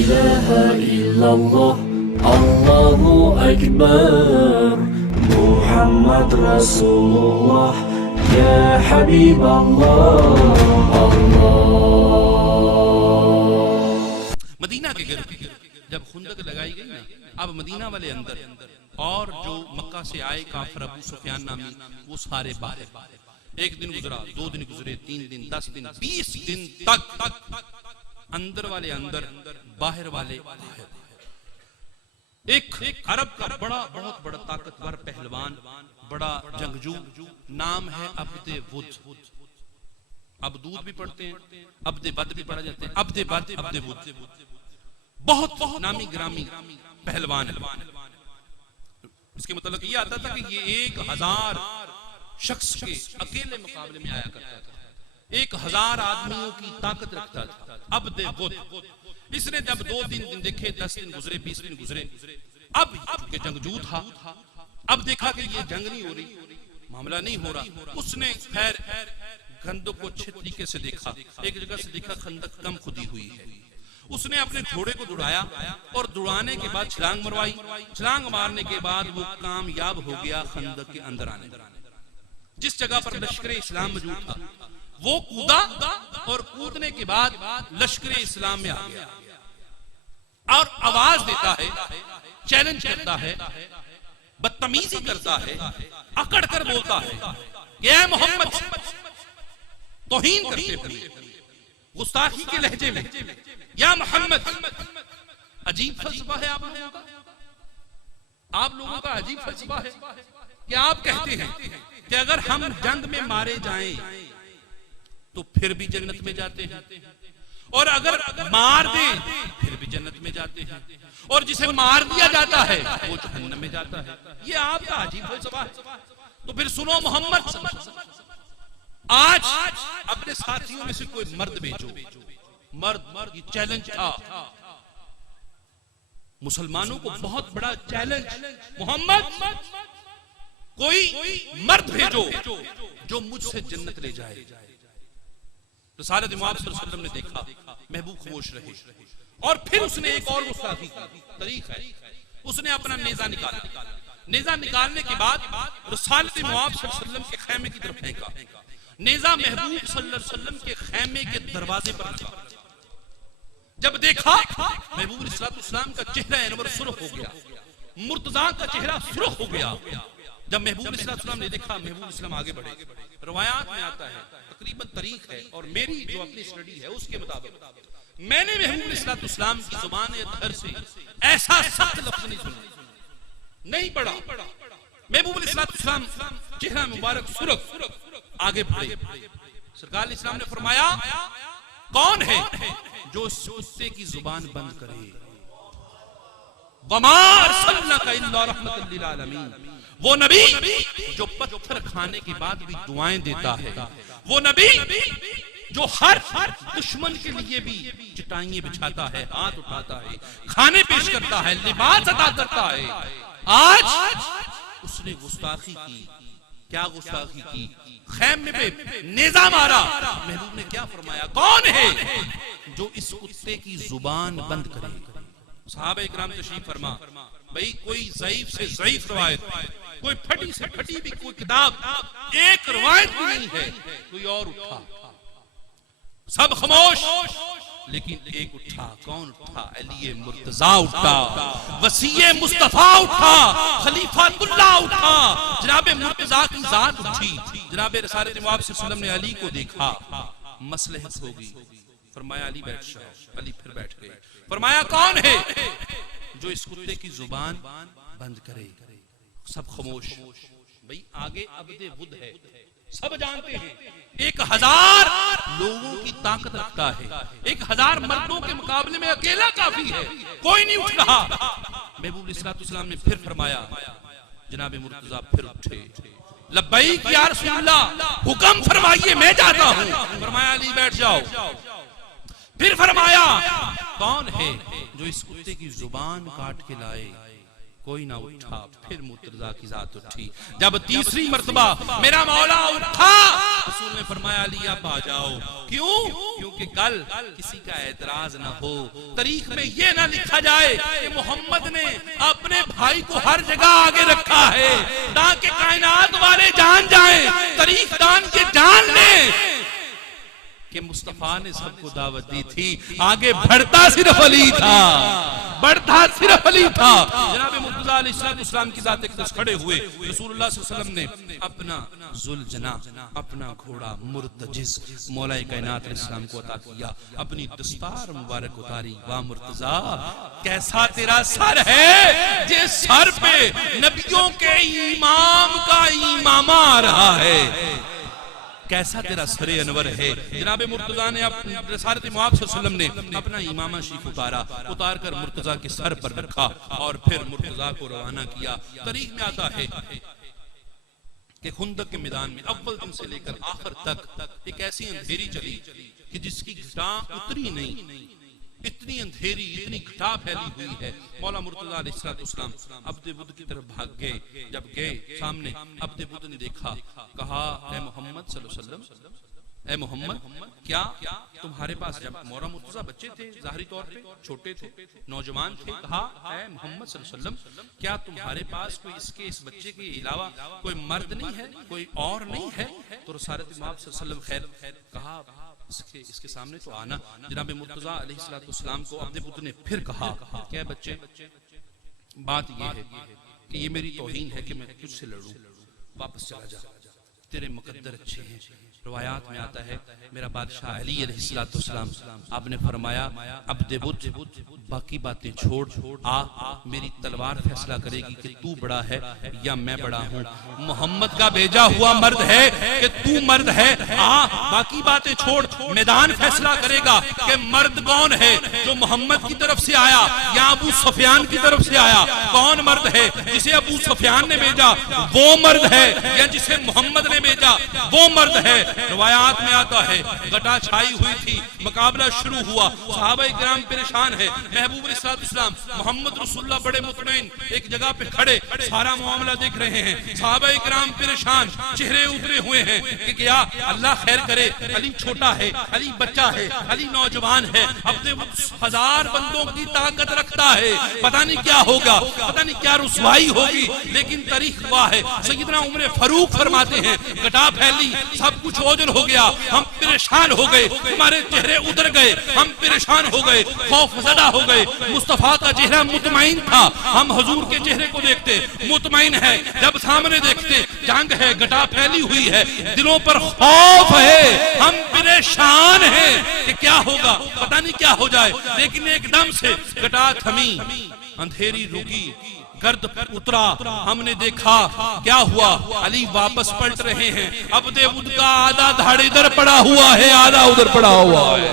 إله إلا الله الله أكبر محمد رسول الله يا حبيب الله مدینہ کے گرد جب خندق لگائی گئی نا، اب مدینہ والے اندر اور جو مکہ سے آئے کافر ابو سفیان نامی وہ سارے باہر. ایک دن گزرا، 2 دن گزرے، 3 دن، 10 دن، 20 دن تک اندر والے اندر، باہر والے باہر. ایک عرب کا بہت بڑا طاقتور پہلوان، بڑا جنگجو، نام ہے عبد ود. اب دودھ بھی پڑھتے ہیں، عبد بد بھی پڑھا جاتے ہیں، عبد بد، عبد ود. بہت نامی گرامی پہلوان ہے. اس کے مطلب یہ آتا تھا کہ یہ 1000 شخص کے اکیلے مقابلے میں آیا کرتا تھا، 1000 آدمیوں کی طاقت رکھتا تھا. عبد ود. اس نے جب 2 دن دیکھے، 10 دن گزرے، 20 دن گزرے، اب چونکہ جنگجو تھا، اب دیکھا کہ یہ جنگ نہیں ہو رہی، معاملہ نہیں ہو رہا. اس نے خیر خندق کو اچھے طریقے سے دیکھا، ایک جگہ سے دیکھا خندق کم کھدی ہوئی ہے. اس نے اپنے گھوڑے کو دوڑایا اور دوڑانے کے بعد چھلانگ مروائی. چھلانگ مارنے کے بعد وہ کامیاب ہو گیا خندق کے اندر آنے. جس جگہ پر لشکر اسلام موجود تھا وہ کودا اور کودنے کے بعد لشکر اسلام میں آ گیا اور آواز دیتا ہے، چیلنج کرتا ہے، بدتمیزی کرتا ہے، اکڑ کر بولتا ہے کہ اے محمد، توہین کرتے ہوئے گستاخی کے لہجے میں، یا محمد. عجیب فلسفہ ہے آپ لوگوں کا عجیب فلسفہ ہے کہ آپ کہتے ہیں کہ اگر ہم جنگ میں مارے جائیں تو پھر بھی جنت میں جاتے ہیں، اور اگر مار دیں پھر بھی جنت میں جاتے ہیں، اور جسے مار دیا جاتا ہے وہ جہنم میں جاتا ہے. یہ آپ کا عجیب فلسفہ ہے. تو پھر سنو محمد، آج اپنے ساتھیوں میں سے کوئی مرد بھیجو. مرد یہ چیلنج تھا مسلمانوں کو، بہت بڑا چیلنج. محمد کوئی مرد بھیجو جو مجھ سے جنت لے جائے. رسالت امام صلی اللہ علیہ وسلم نے دیکھا، محبوب خاموش رہے. اور پھر اس نے ایک اور گستاخی کی، طریق ہے، اس نے اپنا نیزہ نکالا. نیزہ نکالنے کے بعد رسالت امام صلی اللہ علیہ وسلم کے خیمے کی طرف پھینکا. نیزہ محبوب صلی اللہ علیہ وسلم کے خیمے کے دروازے پر لگا. جب دیکھا محبوب علیہ السلام کا چہرہ انور سرخ ہو گیا، مرتضیٰ کا چہرہ سرخ ہو گیا. جب محبوب علیہ السلام نے دیکھا، محبوب علیہ السلام آگے بڑھے. روایات میں آتا ہے، تقریباً تاریخ ہے اور میری جو اپنی اسٹڈی ہے اس کے مطابق میں نے محبوب علیہ السلام کی زبان اطہر سے ایسا سخت لفظ نہیں سنا، نہیں پڑھا. محبوب علیہ السلام چہرہ مبارک سرخ، آگے بڑھے. سرکار علیہ السلام نے فرمایا کون ہے جو اس کتے کی زبان بند کرے؟ وَمَا أَرْسَلْنَاكَ إِلَّا رَحْمَةً لِلْعَالَمِينَ. وہ نبی جو پتھر کھانے کے بعد بھی دعائیں دیتا ہے، وہ نبی جو ہر دشمن کے لیے بھی چٹائیاں بچھاتا ہے، ہاتھ اٹھاتا ہے، کھانے پیش کرتا ہے، لباس عطا کرتا ہے. آج اس نے گستاخی کی. کیا گستاخی کی؟ خیمے پہ نیزہ مارا. محبوب نے کیا فرمایا؟ کون ہے جو اس کتے کی زبان بند کرے؟ صحابہ اکرام تشریف فرما. بھئی کوئی ضعیف سے ضعیف روایت، کوئی پھٹی سے پھٹی بھی کوئی کتاب، ایک روایت بھی نہیں ہے. کوئی اور اٹھا، سب خاموش، لیکن ایک اٹھا. کون اٹھا؟ علی مرتضیٰ اٹھا، وسیع مصطفیٰ اٹھا، خلیفۃ اللہ اٹھا. جناب مرتضیٰ کی ذات اٹھی. جناب رسالت امام صلی اللہ علیہ وسلم نے علی کو دیکھا، مصلحت ہوگی، فرمایا علی بیٹھ جاؤ. علی پھر بیٹھ گئے. فرمایا کون ہے جو اس کتے کی زبان بند کرے؟ سب خاموش. بھئی آگے عبد ود ہے، سب جانتے ہیں 1000 لوگوں کی طاقت رکھتا ہے، 1000 مردوں کے مقابلے میں اکیلا کافی ہے، کوئی نہیں اٹھ رہا. محبوب علیہ السلام نے پھر فرمایا. جناب مرتضیٰ پھر اٹھے. لبیک یا رسول اللہ، حکم فرمائیے میں جاتا ہوں. فرمایا علی بیٹھ جاؤ. پھر فرمایا کون ہے جو اس کتے کی زبان کاٹ کے لائے؟ کوئی نہ اٹھا. پھر مرتضیٰ کی ذات اٹھی. جب تیسری مرتبہ میرا مولا اٹھا رسول نے فرمایا علی اب آ جاؤ. کیوں؟ کیونکہ کل کسی کا اعتراض نہ ہو, تاریخ میں یہ نہ لکھا جائے کہ محمد نے اپنے بھائی کو ہر جگہ آگے رکھا ہے تاکہ کائنات والے جان جائیں, تاریخ دان کے جان لیں کہ مصطفیٰ نے سب کو دعوت دی تھی, آگے بڑھتا صرف علی تھا, بڑھتا صرف علی تھا. جناب مرتضیٰ علیہ السلام کی ذات اقدس کھڑے ہوئے. رسول اللہ صلی اللہ علیہ وسلم نے اپنا ذوالجناح, اپنا گھوڑا مرتجز مولا کائنات علیہ السلام کو عطا کیا, اپنی دستار مبارک اتاری. واہ مرتضیٰ کیسا تیرا سر ہے جس سر پہ نبیوں کے امام کا امامہ آ رہا ہے, کیسا تیرا سر انور ہے. جناب مرتضیٰ نے رسالت مآب صلی اللہ علیہ وسلم نے اپنا امامہ شریف اتار کر مرتضیٰ کے سر پر رکھا اور پھر مرتضیٰ کو روانہ کیا. تاریخ میں آتا ہے کہ خندق کے میدان میں اول دن سے لے کر آخر تک ایک ایسی اندھیری چلی کہ جس کی گھٹا اتری نہیں, اتنی اندھیری, اتنی گھٹا پھیلی ہوئی ہے. مولا مرتضیٰ علیہ السلام عبد بدھ کی طرف بھاگ گئے. جب گئے سامنے عبد بدھ نے دیکھا, کہا اے محمد صلی اللہ علیہ وسلم, اے محمد کیا تمہارے پاس, جب مولا مرتضیٰ بچے تھے, ظاہری طور پہ چھوٹے تھے, نوجوان تھے, کہا اے محمد صلی اللہ علیہ وسلم کیا تمہارے پاس کوئی اس بچے کے علاوہ کوئی مرد نہیں ہے, کوئی اور نہیں ہے؟ تو رسالت مآب صلی اللہ علیہ وسلم خیر, کہا اس کے سامنے تو آنا. جناب مرتضیٰ علیہ السلام کو عبد بدھ نے پھر کہا کہ اے بچے, بات یہ ہے کہ یہ میری توہین ہے کہ میں تجھ سے لڑوں, واپس چلا جا, تیرے مقدر اچھے ہیں. روایات میں آتا ہے میرا بادشاہ علی علیہ السلام, آپ نے فرمایا عبد بدھ باقی باتیں چھوڑ, میری تلوار فیصلہ کرے گی کہ تو بڑا ہے یا میں بڑا ہوں. محمد کا بھیجا ہوا مرد ہے کہ تو مرد ہے, باقی باتیں چھوڑ, میدان فیصلہ کرے گا کہ مرد کون ہے, جو محمد کی طرف سے آیا یا ابو سفیان کی طرف سے آیا. کون مرد ہے, جسے ابو سفیان نے بھیجا وہ مرد ہے یا جسے محمد نے بھیجا وہ مرد ہے. روایات میں آتا ہے گٹا چھائی ہوئی تھی, مقابلہ شروع ہوا, صحابہ کرام پریشان ہے. محبوب علیہ السلام محمد رسول اللہ بڑے مطمئن ایک جگہ پہ کھڑے سارا معاملہ دیکھ رہے ہیں. صحابہ کرام پریشان, چہرے اترے ہوئے ہیں کہ کیا اللہ خیر کرے, علی چھوٹا ہے, علی بچہ ہے, علی نوجوان ہے, اپنے 1000 بندوں کی طاقت رکھتا ہے, پتہ نہیں کیا ہوگا, پتہ نہیں کیا رسوائی ہوگی. لیکن تاریخ گواہ ہے, سیدنا عمر فاروق فرماتے ہیں گٹا پھیلی, سب کچھ اوجل ہو گیا, ہم پریشان ہو گئے, ہمارے چہرے ادھر گئے, ہم پریشان ہو گئے, خوف زدہ ہو گئے. مصطفیٰ کا چہرہ مطمئن تھا, ہم حضور کے چہرے کو دیکھتے مطمئن ہے, جب سامنے دیکھتے جنگ ہے, گٹا پھیلی ہوئی ہے, دلوں پر خوف ہے, ہم پریشان ہیں کہ کیا ہوگا, پتہ نہیں کیا ہو جائے. لیکن ایک دم سے گٹا تھمی, اندھیری رکی, گرد اترا, ہم نے دیکھا کیا ہوا, علی واپس پلٹ رہے ہیں. عبد بدھ کا آدھا دھڑ ادھر پڑا ہوا ہے, آدھا ادھر پڑا ہوا ہے.